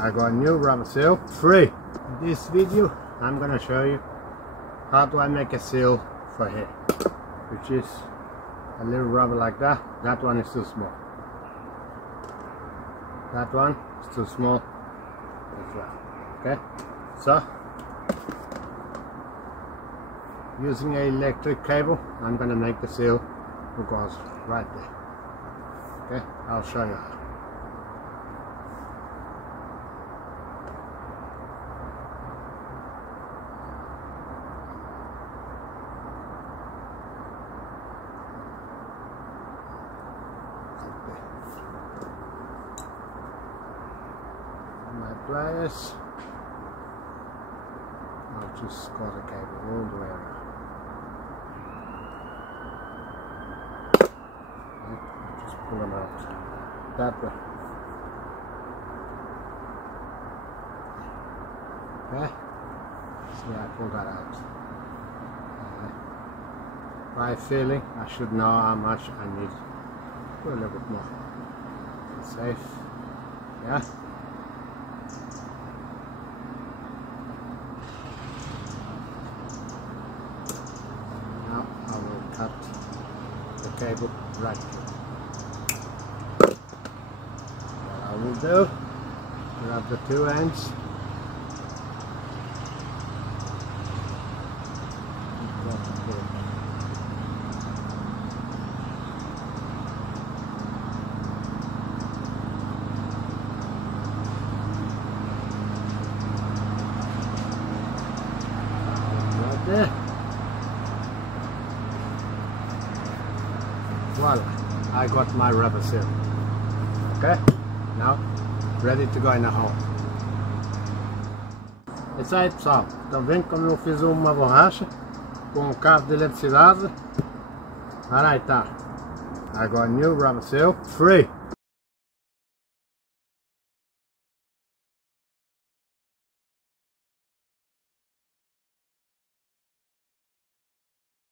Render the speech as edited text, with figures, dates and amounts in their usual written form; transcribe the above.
I got a new rubber seal free. In this video I'm gonna show you how do I make a seal for hair, which is a little rubber like that. That one is too small. That one is too small as well. Okay, so using an electric cable, I'm gonna make the seal who goes right there. Okay, I'll show you how. My pliers, I'll just cut the cable all the way around. Just pull them out that way. Okay, see, I pull that out. By feeling, I should know how much I need. Put a little bit more. It's safe. Yeah. Now I will cut the cable right here. What I will do, grab the two ends. There. Voila, I got my rubber seal. Okay, now ready to go in the hole. Isso aí, pessoal, estão vendo como eu fiz uma borracha com um cabo de eletricidade? Alright, tá. I got a new rubber seal free.